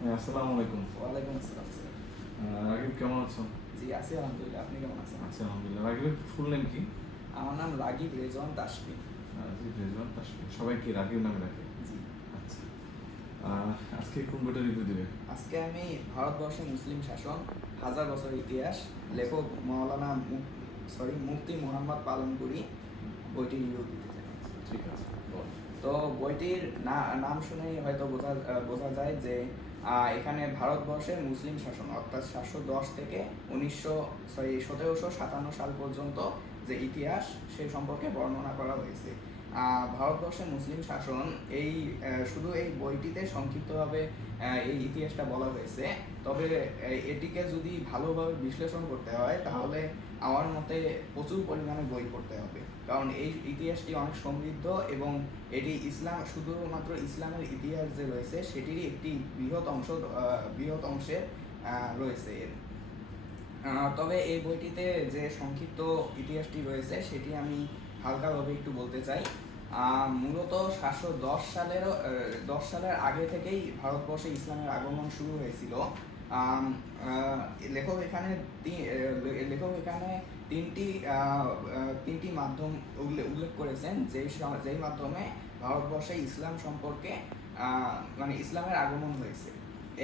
হ্যাঁ, আসসালামু আলাইকুম। ওয়ালাইকুম আসসালাম রাগিব কেমন আছো? জি আছি আলহামদুলিল্লাহ। আপনি কেমন আছেন? আচ্ছা আলহামদুলিল্লাহ। রাগিবের ফুল নেম কি? আমার নাম রাগিব রেজওয়ান তাসফি। আহ, জি, রেজওয়ান তাসফিক। সবাই কি রাগিব নামে রাখে জি। আচ্ছা। আজকে কোন বইটা রিভিউ দিবে? আজকে আমি ভারতবর্ষে মুসলিম শাসন হাজার বছর ইতিহাস লেখক মাওলানা সরি মুফতি মোহাম্মদ পালনপুরি বইটি রিভিউ দিতে চাই। ঠিক আছে তো বইটির না- নাম শুনেই হয়তো বোঝা বোঝা যায় যে এখানে ভারতবর্ষের মুসলিম শাসন অর্থাৎ সাতশো দশ থেকে উনিশশো সরি সতেরোশো সাতান্ন সাল পর্যন্ত যে ইতিহাস সে সম্পর্কে বর্ণনা করা হয়েছে। আহ, ভারতবর্ষের মুসলিম শাসন এই শুধু এই বইটিতে সংক্ষিপ্তভাবে এই ইতিহাসটা বলা হয়েছে। তবে এটিকে যদি ভালোভাবে বিশ্লেষণ করতে হয় তাহলে আমার মতে প্রচুর পরিমাণে বই পড়তে হবে। কারণ এই ইতিহাসটি অনেক সমৃদ্ধ এবং এটি ইসলাম, শুধুমাত্র ইসলামের ইতিহাস যে রয়েছে, সেটিরই একটি বৃহৎ অংশ বৃহৎ অংশে রয়েছে এর। তবে এই বইটিতে যে সংক্ষিপ্ত ইতিহাসটি রয়েছে, সেটি আমি হালকাভাবে একটু বলতে চাই। মূলত সাতশো দশ সালের দশ সালের আগে থেকেই ভারতবর্ষে ইসলামের আগমন শুরু হয়েছিল। লেখক এখানে লেখক এখানে তিনটি তিনটি মাধ্যম উল্লে- উল্লেখ করেছেন যেই যেই মাধ্যমে ভারতবর্ষে ইসলাম সম্পর্কে মানে ইসলামের আগমন হয়েছে।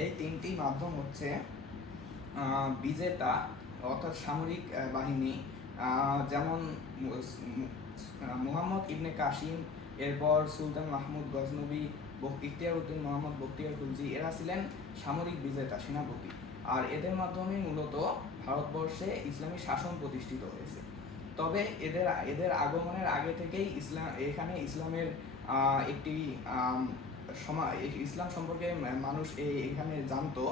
এই তিনটি মাধ্যম হচ্ছে বিজেতা, অর্থাৎ সামরিক বাহিনী যেমন মুহাম্মদ ইবনে কাসিম, এরপর সুলতান মাহমুদ গজনবী ইখতিয়ার উদ্দিন মোহাম্মদ বখতিয়ার খুলজি এরা ছিলেন সামরিক বিজেতা, সেনাপতি। আর এদের মাধ্যমে মূলত ভারতবর্ষে ইসলামী শাসন প্রতিষ্ঠিত হয়েছে। তবে এদের এদের আগমনের আগে থেকেই ইসলাম, এখানে ইসলামের একটি সমা, ইসলাম সম্পর্কে মানুষ এখানে জানতো।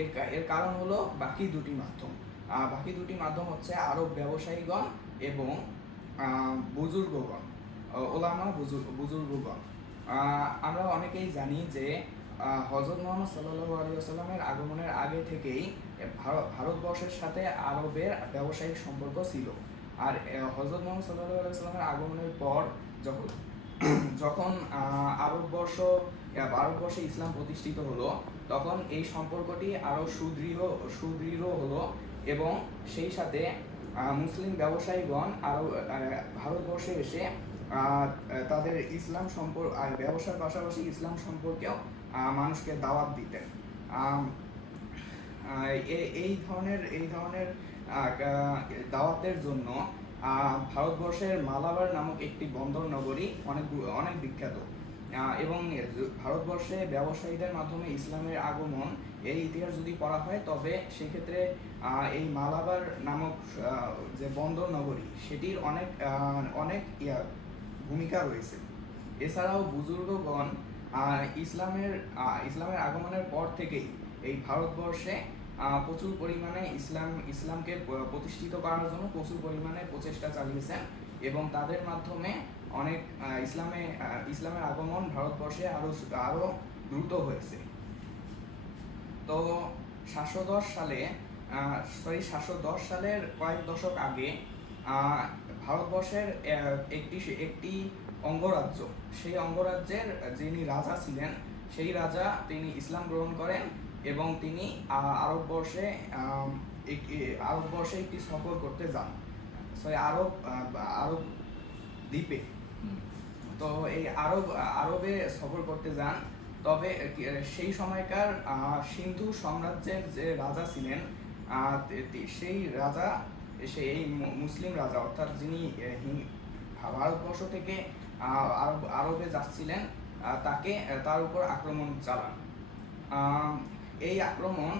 এর এর কারণ হলো বাকি দুটি মাধ্যম। বাকি দুটি মাধ্যম হচ্ছে আরব ব্যবসায়ীগণ এবং বুজুর্গগণ ওলামা বুজুর্গ বুজুর্গগণ। আমরা অনেকেই জানি যে হজরত মোহাম্মদ সাল্লাহ আলিয়াল্লামের আগমনের আগে থেকেই ভারতবর্ষের সাথে আরবের ব্যবসায়িক সম্পর্ক ছিল। আর হজরত মোহাম্মদ সাল্লাহ আলিয়াল্লামের আগমনের পর যখন যখন আরববর্ষ ভারতবর্ষে ইসলাম প্রতিষ্ঠিত হলো, তখন এই সম্পর্কটি আরও সুদৃঢ় সুদৃঢ় হলো এবং সেই সাথে মুসলিম ব্যবসায়ীগণ আরও ভারতবর্ষে এসে তাদের ইসলাম সম্পর্ক ব্যবসার পাশাপাশি ইসলাম সম্পর্কেও মানুষকে দাওয়াত দিতেন। এই ধরনের এই ধরনের দাওয়াতের জন্য ভারতবর্ষের মালাবার নামক একটি বন্দর নগরী অনেক অনেক বিখ্যাত। এবং ভারতবর্ষে ব্যবসায়ীদের মাধ্যমে ইসলামের আগমন এই ইতিহাস যদি পড়া হয়, তবে সেক্ষেত্রে এই মালাবার নামক যে বন্দর নগরী, সেটির অনেক অনেক ইয়া, ভূমিকা রয়েছে। এছাড়াও বুজুর্গগণ ইসলামের আহ, ইসলামের আগমনের পর থেকেই এই ভারতবর্ষে প্রচুর পরিমাণে ইসলাম ইসলামকে প্রতিষ্ঠিত করার জন্য প্রচুর পরিমাণে প্রচেষ্টা চালিয়েছেন এবং তাদের মাধ্যমে অনেক ইসলামে ইসলামের আগমন ভারতবর্ষে আরও আরও দ্রুত হয়েছে। তো সাতশো দশ সালে সরি সাতশো দশ সালের কয়েক দশক আগে ভারতবর্ষের একটি একটি অঙ্গরাজ্য। সেই অঙ্গরাজ্যের যিনি রাজা ছিলেন, সেই রাজা তিনি ইসলাম গ্রহণ করেন এবং তিনি আরববর্ষে আরববর্ষে একটি সফর করতে যান। সরি, আরব আরব দ্বীপে। তো এই আরব, আরবে সফর করতে যান। তবে সেই সময়কার সিন্ধু সাম্রাজ্যের যে রাজা ছিলেন সেই রাজা সেই মুসলিম রাজা অর্থাৎ যিনি ভারতবর্ষ থেকে আরব, আরবে যাচ্ছিলেন তাকে তার উপর আক্রমণ চালান। এই আক্রমণ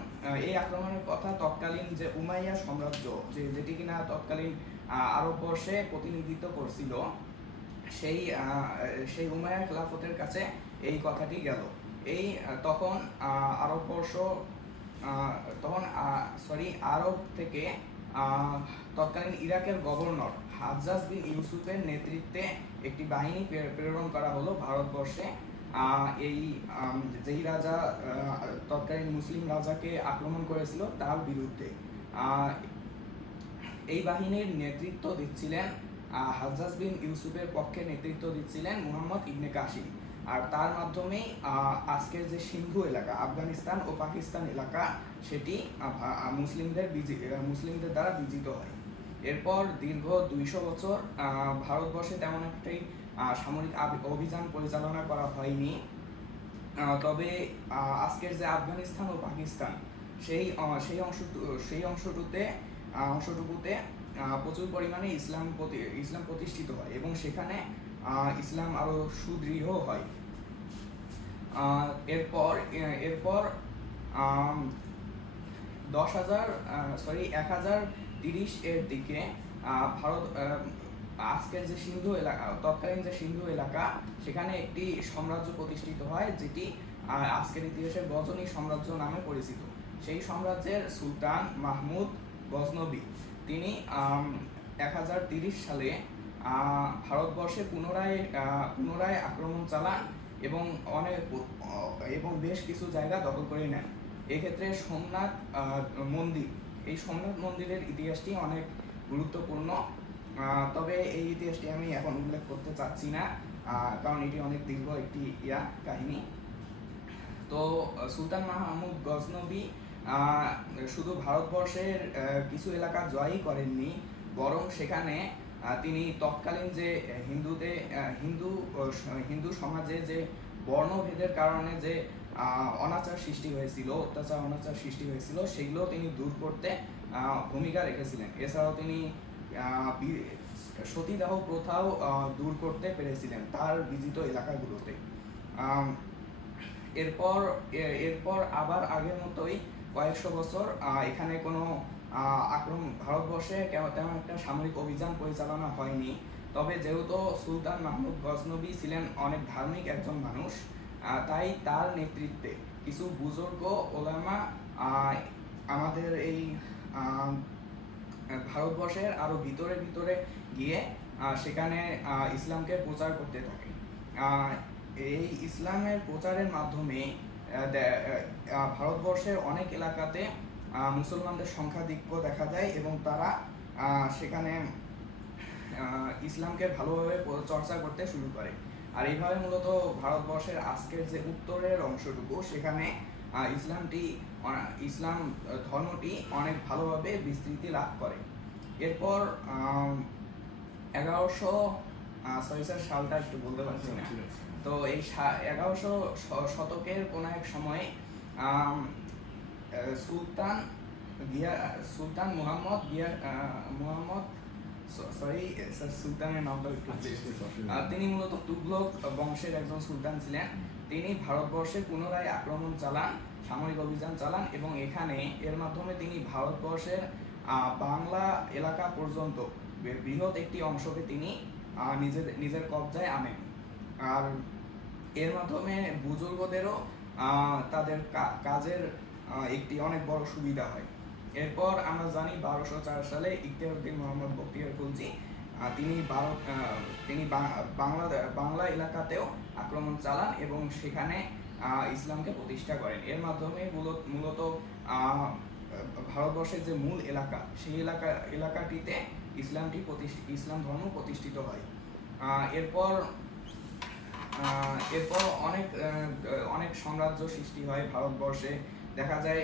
এই আক্রমণের কথা তৎকালীন যে উমাইয়া সাম্রাজ্য, যে যেটি কিনা তৎকালীন আরববর্ষে প্রতিনিধিত্ব করছিল, সেই সেই উমাইয়া খেলাফতের কাছে এই কথাটি গেল। এই তখন আরববর্ষ তখন সরি আরব থেকে তৎকালীন ইরাকের গভর্নর হাজ্জাজ বিন ইউসুফের নেতৃত্বে একটি বাহিনী প্রেরণ করা হলো ভারতবর্ষে। এই যেই রাজা তৎকালীন মুসলিম রাজাকে আক্রমণ করেছিল তার বিরুদ্ধে। এই বাহিনীর নেতৃত্ব দিচ্ছিলেন আহ, হাজ্জাজ বিন ইউসুফের পক্ষে নেতৃত্ব দিচ্ছিলেন মুহাম্মদ ইবনে কাসিম। আর তার মাধ্যমেই আজকের যে সিন্ধু এলাকা আফগানিস্তান ও পাকিস্তান এলাকা সেটি মুসলিমদের মুসলিমদের দ্বারা বিজিত হয়। এরপর দীর্ঘ দুইশো বছর ভারতবর্ষে তেমন একটি সামরিক অভিযান পরিচালনা করা হয়নি। তবে আজকের যে আফগানিস্তান ও পাকিস্তান, সেই সেই অংশ, সেই অংশটুতে অংশটুকুতে প্রচুর পরিমাণে ইসলাম প্রতি- ইসলাম প্রতিষ্ঠিত হয় এবং সেখানে ইসলাম আরও সুদৃঢ় হয়। এরপর এরপর দশ হাজার সরি এক হাজার তিরিশ এর দিকে ভারত আজকের যে সিন্ধু এলাকা, তৎকালীন যে সিন্ধু এলাকা, সেখানে একটি সাম্রাজ্য প্রতিষ্ঠিত হয়, যেটি আজকের ইতিহাসে গজনী সাম্রাজ্য নামে পরিচিত। সেই সাম্রাজ্যের সুলতান মাহমুদ গজনবী, তিনি এক হাজার তিরিশ সালে ভারতবর্ষে পুনরায় পুনরায় আক্রমণ চালান এবং অনেক এবং বেশ কিছু জায়গা দখল করে নেন। এক্ষেত্রে সোমনাথ মন্দির এই সোমনাথ মন্দিরের ইতিহাসটি অনেক গুরুত্বপূর্ণ। তবে এই ইতিহাসটি আমি এখন উল্লেখ করতে চাচ্ছি না কারণ এটি অনেক দীর্ঘ একটি ইয়া কাহিনী। তো সুলতান মাহমুদ গজনবী শুধু ভারতবর্ষের কিছু এলাকা জয়ই করেননি, বরং সেখানে তিনি তৎকালীন যে হিন্দুতে হিন্দু হিন্দু সমাজে যে বর্ণভেদের কারণে যে অনাচার সৃষ্টি হয়েছিল, অত্যাচার, অনাচার সৃষ্টি হয়েছিল সেগুলো তিনি দূর করতে ভূমিকা রেখেছিলেন। এছাড়াও তিনি সতীদাহ প্রথাও দূর করতে পেরেছিলেন তার বিজিত এলাকাগুলোতে। এরপর এরপর আবার আগের মতোই কয়েকশো বছর এখানে কোনো আক্রমণ ভারতবর্ষে তেমন একটা সামরিক অভিযান পরিচালনা হয়নি। তবে যেহেতু সুলতান মাহমুদ গজনবী ছিলেন অনেক ধার্মিক একজন মানুষ তাই তার নেতৃত্বে কিছু বুজুর্গ ওলামা আমাদের এই ভারতবর্ষের আরও ভিতরে ভিতরে গিয়ে সেখানে ইসলামকে প্রচার করতে থাকে। এই ইসলামের প্রচারের মাধ্যমে ভারতবর্ষের অনেক এলাকাতে মুসলমানদের সংখ্যাধিক্য দেখা যায় এবং তারা সেখানে ইসলামকে ভালোভাবে চর্চা করতে শুরু করে। আর এইভাবে মূলত ভারতবর্ষের আজকের যে উত্তরের অংশটুকু সেখানে ইসলামটি ইসলাম ধর্মটি অনেক ভালোভাবে বিস্তৃতি লাভ করে। এরপর এগারোশো সরি স্যার সালটা একটু বলতে পারছি না। তো এই এগারোশো শতকের কোনো এক সময়ে সুলতান গিয়া সুলতান মুহাম্মদ গিয়া মুহাম্মদ সরি স্যার সুলতানের নামটা একটু। তিনি মূলত তুগলক বংশের একজন সুলতান ছিলেন। তিনি ভারতবর্ষে পুনরায় আক্রমণ চালান সামরিক অভিযান চালান এবং এখানে এর মাধ্যমে তিনি ভারতবর্ষের বাংলা এলাকা পর্যন্ত বৃহৎ একটি অংশকে তিনি নিজের নিজের কবজায় আনেন। আর এর মাধ্যমে বুজুর্গদেরও তাদের কাজের একটি অনেক বড় সুবিধা হয়। এরপর আমরা জানি বারোশো চার সালে ইখতিয়ারউদ্দিন মোহাম্মদ বখতিয়ার খুলজি তিনি ভারত তিনি বাংলা বাংলা এলাকাতেও আক্রমণ চালান এবং সেখানে ইসলামকে প্রতিষ্ঠা করেন। এর মাধ্যমে মূলত মূলত ভারতবর্ষের যে মূল এলাকা, সেই এলাকা, এলাকাটিতে ইসলামটি প্রতিষ্ঠিত ইসলাম ধর্ম প্রতিষ্ঠিত হয়। এরপর এরপর অনেক অনেক সাম্রাজ্য সৃষ্টি হয় ভারতবর্ষে। দেখা যায়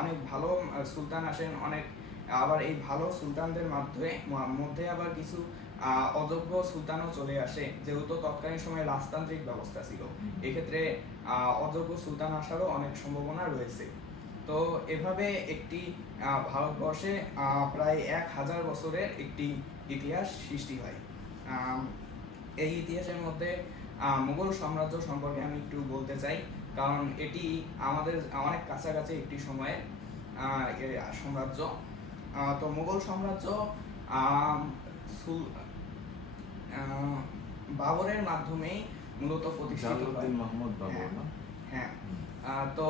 অনেক ভালো সুলতান আসেন অনেক আবার এই ভালো সুলতানদের মাধ্যমে মধ্যে আবার কিছু অযোগ্য সুলতানও চলে আসে যেহেতু তৎকালীন সময়ে রাজতান্ত্রিক ব্যবস্থা ছিল। এক্ষেত্রে আহ, অযোগ্য সুলতান আসারও অনেক সম্ভাবনা রয়েছে। তো এভাবে একটি ভারতবর্ষে প্রায় এক হাজার বছরের একটি ইতিহাস সৃষ্টি হয়। এই ইতিহাসের মধ্যে মুঘল সাম্রাজ্য সম্পর্কে আমি একটু বলতে চাই। কারণ এটি আমাদের অনেক কাছাকাছি একটি সময়ের আহ, সাম্রাজ্য। তো মুঘল সাম্রাজ্য বাবরের মাধ্যমেই মূলত প্রতিষ্ঠিত জালালউদ্দিন বাবর হ্যাঁ। হ্যাঁ। তো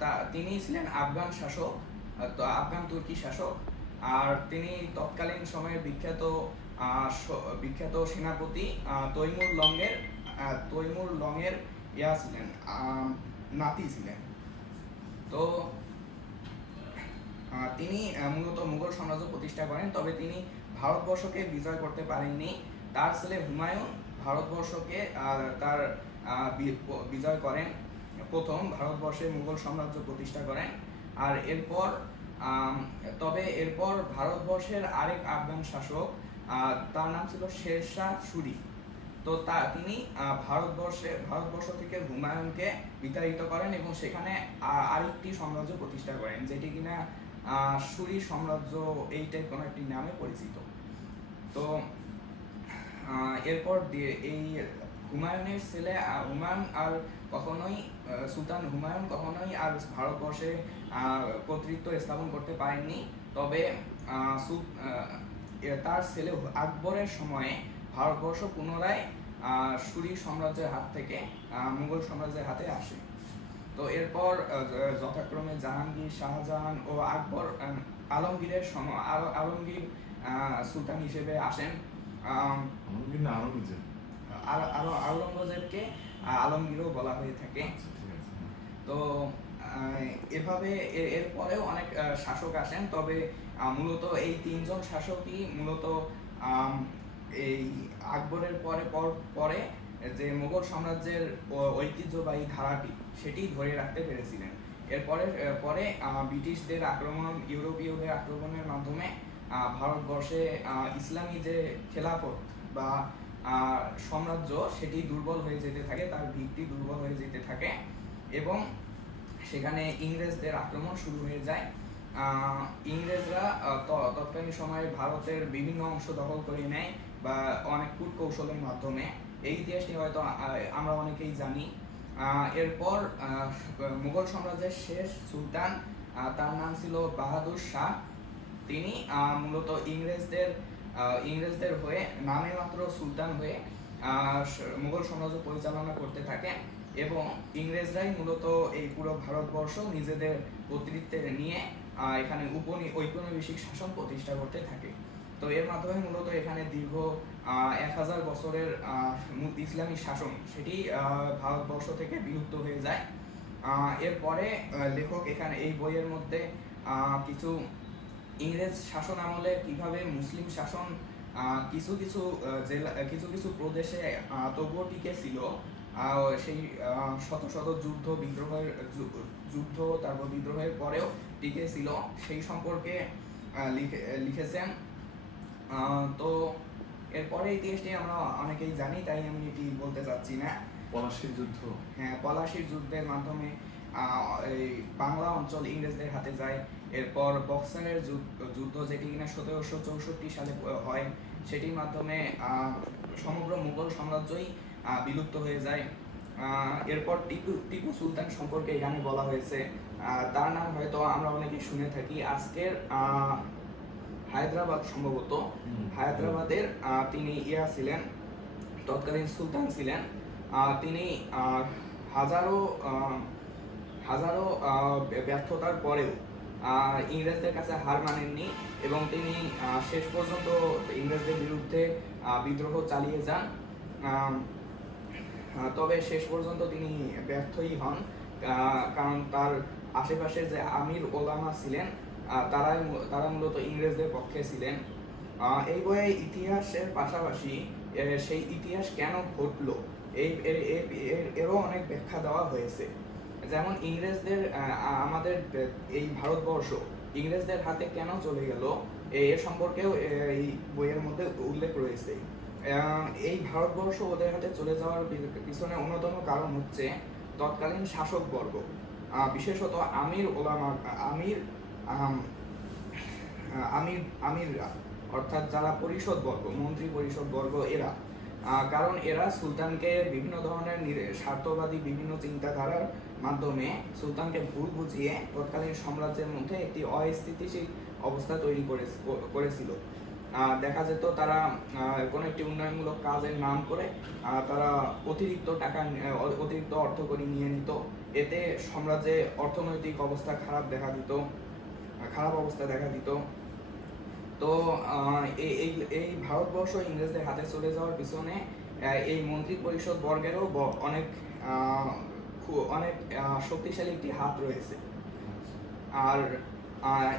তা- তিনি ছিলেন আফগান শাসক তো আফগান তুর্কি শাসক। আর তিনি তৎকালীন সময়ে বিখ্যাত আহ, বিখ্যাত সেনাপতি তৈমুর লংয়ের তৈমুর লংয়ের ইয়া ছিলেন নাতি ছিলেন। তো তিনি মূলত মুঘল সাম্রাজ্য প্রতিষ্ঠা করেন, তবে তিনি ভারতবর্ষকে বিজয় করতে পারেননি। তার ছেলে হুমায়ুন ভারতবর্ষকে তার বিজয় করেন। প্রথম ভারতবর্ষে মুঘল সাম্রাজ্য প্রতিষ্ঠা করেন। আর এরপর তবে এরপর ভারতবর্ষের আরেক আফগান শাসক তার নাম ছিল শেরশাহ সুরি তো তা তিনি ভারতবর্ষে, ভারতবর্ষ থেকে হুমায়ুনকে বিতাড়িত করেন এবং সেখানে আরেকটি সাম্রাজ্য প্রতিষ্ঠা করেন, যেটি কিনা সুরি সাম্রাজ্য এই টাইপ কোনো একটি নামে পরিচিত। তো এরপর দিয়ে এই হুমায়ুনের ছেলে হুমায়ুন আর কখনোই সুলতান হুমায়ুন কখনোই আর ভারতবর্ষে কর্তৃত্ব স্থাপন করতে পারেননি। তবে তার ছেলে আকবরের সময়ে ভারতবর্ষ পুনরায় আহ, সুরি সাম্রাজ্যের হাত থেকে মুঘল সাম্রাজ্যের হাতে আসে। তো এরপর যথাক্রমে জাহাঙ্গীর শাহজাহান ও আকবর আলমগীরের সময় আলমগীর সুলতান হিসেবে আসেন। আরও আওরঙ্গজেবকে আলমগীরও বলা হয়ে থাকে। আচ্ছা তো এভাবে এরপরেও অনেক শাসক আসেন। তবে মূলত এই তিনজন শাসকই মূলত এই আকবরের পরে পর- যে মুঘল সাম্রাজ্যের ঐতিহ্যবাহী ধারাটি, সেটি ধরে রাখতে পেরেছিলেন। এরপরে পরে ব্রিটিশদের আক্রমণ, ইউরোপীয়দের আক্রমণের মাধ্যমে ভারতবর্ষে ইসলামী যে খেলাফত বা সাম্রাজ্য, সেটি দুর্বল হয়ে যেতে থাকে, তার ভিত্তি দুর্বল হয়ে যেতে থাকে এবং সেখানে ইংরেজদের আক্রমণ শুরু হয়ে যায়। ইংরেজরা তৎকালীন সময়ে ভারতের বিভিন্ন অংশ দখল করে নেয় বা অনেক কূটকৌশলের মাধ্যমে। এই ইতিহাসটি হয়তো আমরা অনেকেই জানি। এরপর মুঘল সাম্রাজ্যের শেষ সুলতান তার নাম ছিল বাহাদুর শাহ। তিনি মূলত ইংরেজদের ইংরেজদের হয়ে নামে মাত্র সুলতান হয়ে মুঘল সাম্রাজ্য পরিচালনা করতে থাকেন এবং ইংরেজরাই মূলত এই পুরো ভারতবর্ষ নিজেদের কর্তৃত্বে নিয়ে এখানে উপনি, ঔপনিবেশিক শাসন প্রতিষ্ঠা করতে থাকে। তো এর মাধ্যমে মূলত এখানে দীর্ঘ এক হাজার বছরের ইসলামী শাসন সেটি ভারতবর্ষ থেকে বিলুপ্ত হয়ে যায়। এরপরে লেখক এখানে এই বইয়ের মধ্যে কিছু ইংরেজ শাসন আমলে কীভাবে মুসলিম শাসন কিছু কিছু জেলা কিছু কিছু প্রদেশে তবুও টিকে ছিল। সেই শত শত যুদ্ধ, বিদ্রোহের যুদ্ধ, তারপর বিদ্রোহের পরেও টিকে ছিল। সেই সম্পর্কে লিখে- লিখেছেন তো এরপরে ইতিহাসটি আমরা অনেকেই জানি তাই আমি এটি বলতে চাচ্ছি না। পলাশির যুদ্ধ। হ্যাঁ পলাশির যুদ্ধের মাধ্যমে এই বাংলা অঞ্চল ইংরেজদের হাতে যায়। এরপর বক্সারের যুদ্ধ যেটি কিনা সতেরোশো চৌষট্টি সালে হয় সেটির মাধ্যমে সমগ্র মুঘল সাম্রাজ্যই বিলুপ্ত হয়ে যায়। এরপর টিপু টিপু সুলতান সম্পর্কে এখানে বলা হয়েছে। তার নাম হয়তো আমরা অনেকেই শুনে থাকি। আজকের হায়দ্রাবাদ সম্ভবত। হায়দ্রাবাদের তিনি ইয়া ছিলেন তৎকালীন সুলতান ছিলেন। তিনি হাজারো হাজারো ব্যর্থতার পরেও ইংরেজদের কাছে হার মানেননি এবং তিনি শেষ পর্যন্ত ইংরেজদের বিরুদ্ধে বিদ্রোহ চালিয়ে যান। তবে শেষ পর্যন্ত তিনি ব্যর্থই হন। আহ, কারণ তার আশেপাশে যে আমির ওলামা ছিলেন তারাই তারা মূলত ইংরেজদের পক্ষে ছিলেন। এই বইয়ে ইতিহাসের পাশাপাশি সেই ইতিহাস কেন ঘটলো? এই, এর- এর- এর- এরও অনেক ব্যাখ্যা দেওয়া হয়েছে। যেমন ইংরেজদের আমাদের এই ভারতবর্ষ, ইংরেজদের হাতে কেন চলে গেল? এর সম্পর্কেও এই বইয়ের মধ্যে উল্লেখ রয়েছে। এই ভারতবর্ষ ওদের হাতে চলে যাওয়ার পিছনে অন্যতম কারণ হচ্ছে তৎকালীন শাসকবর্গ। বিশেষত আমির ওলামা, আমির আম, আমিররা অর্থাৎ যারা পরিষদ বর্গ মন্ত্রী পরিষদ বর্গ এরা কারণ এরা সুলতানকে বিভিন্ন ধরনের নির- স্বার্থবাদী বিভিন্ন চিন্তাধারার মাধ্যমে সুলতানকে ভুল বুঝিয়ে তৎকালীন সাম্রাজ্যের মধ্যে একটি অস্থিতিশীল অবস্থা তৈরি করে করেছিল। দেখা যেত তারা কোনো একটি উন্নয়নমূলক কাজের নাম করে তারা অতিরিক্ত টাকা অতিরিক্ত অর্থ করে নিয়ে নিত। এতে সাম্রাজ্যে অর্থনৈতিক অবস্থা খারাপ দেখা দিত। খারাপ অবস্থা দেখা দিত। তো এই, এই- ভারতবর্ষ ইংরেজদের হাতে চলে যাওয়ার পিছনে এই মন্ত্রী পরিষদ বর্গেরও অনেক অনেক শক্তিশালী একটি হাত রয়েছে। আর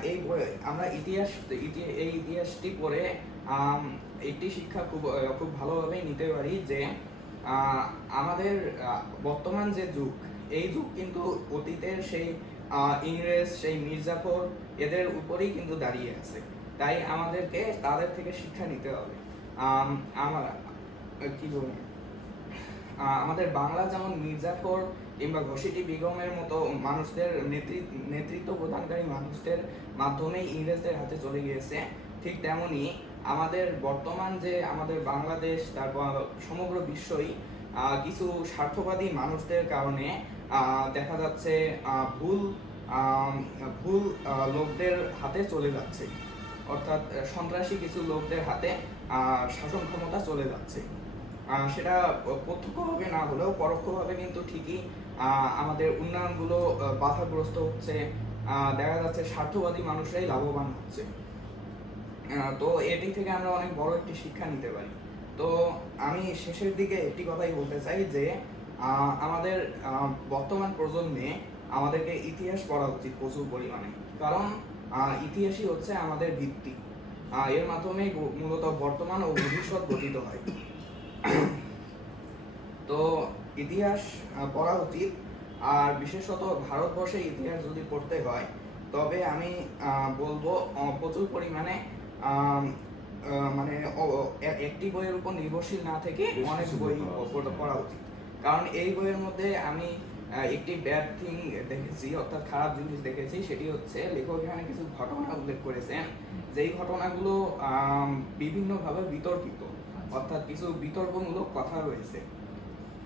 এই আমরা ইতিহাস এই ইতিহাসটি পড়ে একটি শিক্ষা খুব খুব ভালোভাবেই নিতে পারি যে আমাদের বর্তমান যে যুগ, এই যুগ কিন্তু অতীতের সেই ইংরেজ সেই মির্জাফর এদের উপরেই কিন্তু দাঁড়িয়ে আছে। তাই আমাদেরকে তাদের থেকে শিক্ষা নিতে হবে। আম, আমার কি বলব? আমাদের বাংলা যেমন মির্জাফর কিংবা ঘসিটি বেগমের মতো মানুষদের নেতৃত্ব প্রদানকারী মানুষদের মাধ্যমেই ইংরেজদের হাতে চলে গিয়েছে ঠিক তেমনি আমাদের বর্তমান যে আমাদের বাংলাদেশ তারপর সমগ্র বিশ্বই কিছু স্বার্থবাদী মানুষদের কারণে দেখা যাচ্ছে ভুল ভুল লোকদের হাতে চলে যাচ্ছে। অর্থাৎ সন্ত্রাসী কিছু লোকদের হাতে শাসন ক্ষমতা চলে যাচ্ছে। সেটা প্রত্যক্ষভাবে না হলেও পরোক্ষভাবে কিন্তু ঠিকই আমাদের উন্নয়নগুলো বাধাগ্রস্ত হচ্ছে। দেখা যাচ্ছে স্বার্থবাদী মানুষরাই লাভবান হচ্ছে। তো এটি থেকে আমরা অনেক বড় একটি শিক্ষা নিতে পারি। তো আমি শেষের দিকে একটি কথাই বলতে চাই যে আমাদের বর্তমান প্রজন্মে আমাদেরকে ইতিহাস পড়া উচিত প্রচুর পরিমাণে। কারণ ইতিহাসই হচ্ছে আমাদের ভিত্তি। এর মাধ্যমে মূলত বর্তমান ও ভবিষ্যৎ গঠিত হয়। তো ইতিহাস পড়া উচিত। আর বিশেষত ভারতবর্ষে ইতিহাস যদি পড়তে হয় তবে আমি বলব প্রচুর পরিমাণে মানে একটি বইয়ের উপর নির্ভরশীল না থেকে অনেক বই পড়া উচিত, কারণ এই বইয়ের মধ্যে আমি একটি ব্যাড থিং দেখেছি অর্থাৎ খারাপ জিনিস দেখেছি সেটি হচ্ছে লেখক এখানে কিছু ঘটনা উল্লেখ করেছেন যেই ঘটনাগুলো বিভিন্নভাবে বিতর্কিত অর্থাৎ কিছু বিতর্কমূলক কথা রয়েছে।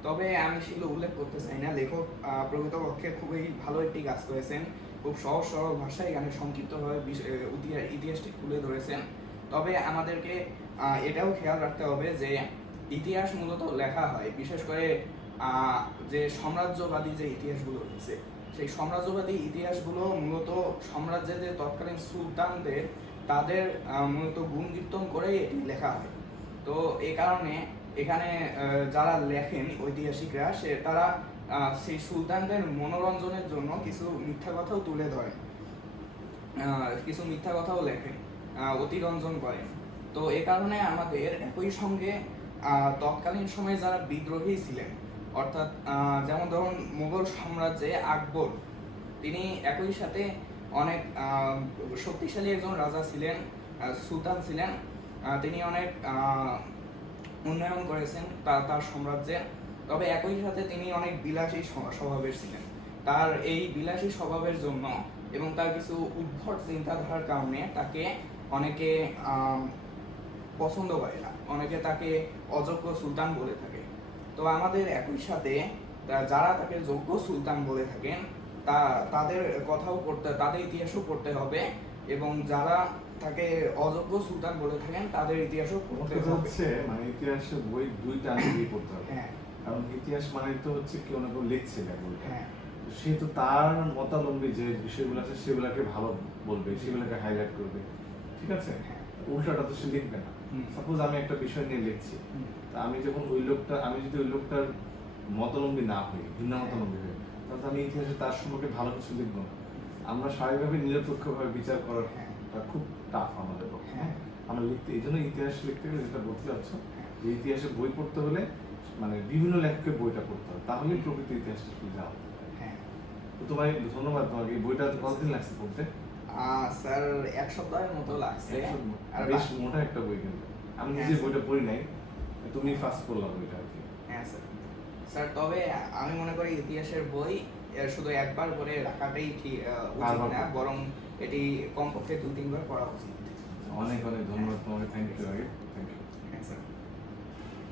তবে আমি সেগুলো উল্লেখ করতে চাই না লেখক প্রকৃতপক্ষে খুবই ভালো একটি কাজ করেছেন খুব সহজ সরল ভাষায় এখানে সংক্ষিপ্তভাবে ইতিহাস- ইতিহাসটি তুলে ধরেছেন। তবে আমাদেরকে এটাও খেয়াল রাখতে হবে যে ইতিহাস মূলত লেখা হয় বিশেষ করে যে সাম্রাজ্যবাদী যে ইতিহাসগুলো রয়েছে, সেই সাম্রাজ্যবাদী ইতিহাসগুলো মূলত সাম্রাজ্যের যে তৎকালীন সুলতানদের তাদের মূলত গুণ কীর্তন করে এটি লেখা হয়। তো এই কারণে এখানে যারা লেখেন ঐতিহাসিকরা, সে, তারা সেই সুলতানদের মনোরঞ্জনের জন্য কিছু মিথ্যা কথাও তুলে ধরেন। কিছু মিথ্যা কথাও লেখেন অতিরঞ্জন করেন। তো এ কারণে আমাদের একই সঙ্গে তৎকালীন সময়ে যারা বিদ্রোহী ছিলেন অর্থাৎ যেমন ধরুন মুঘল সাম্রাজ্যে আকবর, তিনি একই সাথে অনেক শক্তিশালী একজন রাজা ছিলেন সুলতান ছিলেন। তিনি অনেক উন্নয়ন করেছেন তার তার সাম্রাজ্যে। তবে একই সাথে তিনি অনেক বিলাসী স্বভাবের ছিলেন। তার এই বিলাসী স্বভাবের জন্য এবং তার কিছু উদ্ভট চিন্তাধারার কারণে তাকে অনেকে পছন্দ করে না। অনেকে তাকে অযোগ্য সুলতান বলে থাকে। তো আমাদের একই সাথে যারা তাকে যোগ্য সুলতান বলে থাকেন তা তাদের কথাও পড়তে তাদের ইতিহাসও পড়তে হবে এবং যারা তাকে অযোগ্য সুলতান বলে থাকেন তাদের ইতিহাসও পড়তে হচ্ছে মানে ইতিহাসের বই দুইটা দিয়ে পড়তে হবে। হ্যাঁ। কারণ ইতিহাস মানে তো হচ্ছে কেউ না কেউ লিখছে হ্যাঁ। সে তো তার মতাবলম্বী যে বিষয়গুলো আছে সেগুলোকে ভালো বলবে সেগুলোকে হাইলাইট করবে। ঠিক আছে? হ্যাঁ। উল্টাটা তো সে লিখবে না। সাপোজ আমি একটা বিষয় নিয়ে লিখছি। তা আমি যখন ওই লোকটা আমি যদি ওই লোকটার মতাবলম্বী না হই ভিন্ন মতাবলম্বী হই তাহলে আমি ইতিহাসে তার সম্পর্কে ভালো কিছু লিখব না আমরা স্বাভাবিকভাবে নিরপেক্ষভাবে বিচার করাটা হ্যাঁ। খুব টাফ আমাদের পক্ষে হ্যাঁ। আমরা লিখতে এই জন্য ইতিহাস লিখতে গেলে যেটা বলতে চাচ্ছ হ্যাঁ। যে ইতিহাসে বই পড়তে হলে মানে বিভিন্ন লেখকের বইটা পড়তে হবে তাহলে প্রকৃত ইতিহাসটা শুধু জানা যাবে। হ্যাঁ তো তোমায় ধন্যবাদ তোমাকে এই বইটা কতদিন লাগছে পড়তে স্যার এক সপ্তাহের মতো লাগছে আর বেশ মোটা একটা বই কিন্তু আমি হ্যাঁ, নিজে বইটা পড়ি নাই তুমি ফার্স্ট করলাম ওইটা আর কি। হ্যাঁ স্যার স্যার তবে আমি মনে করি ইতিহাসের বই শুধু একবার করে রাখাটাই ঠিক উচিত না বরং এটি কমপক্ষে দু তিনবার পড়া উচিত। অনেক অনেক ধন্যবাদ তোমাকে থ্যাংক ইউ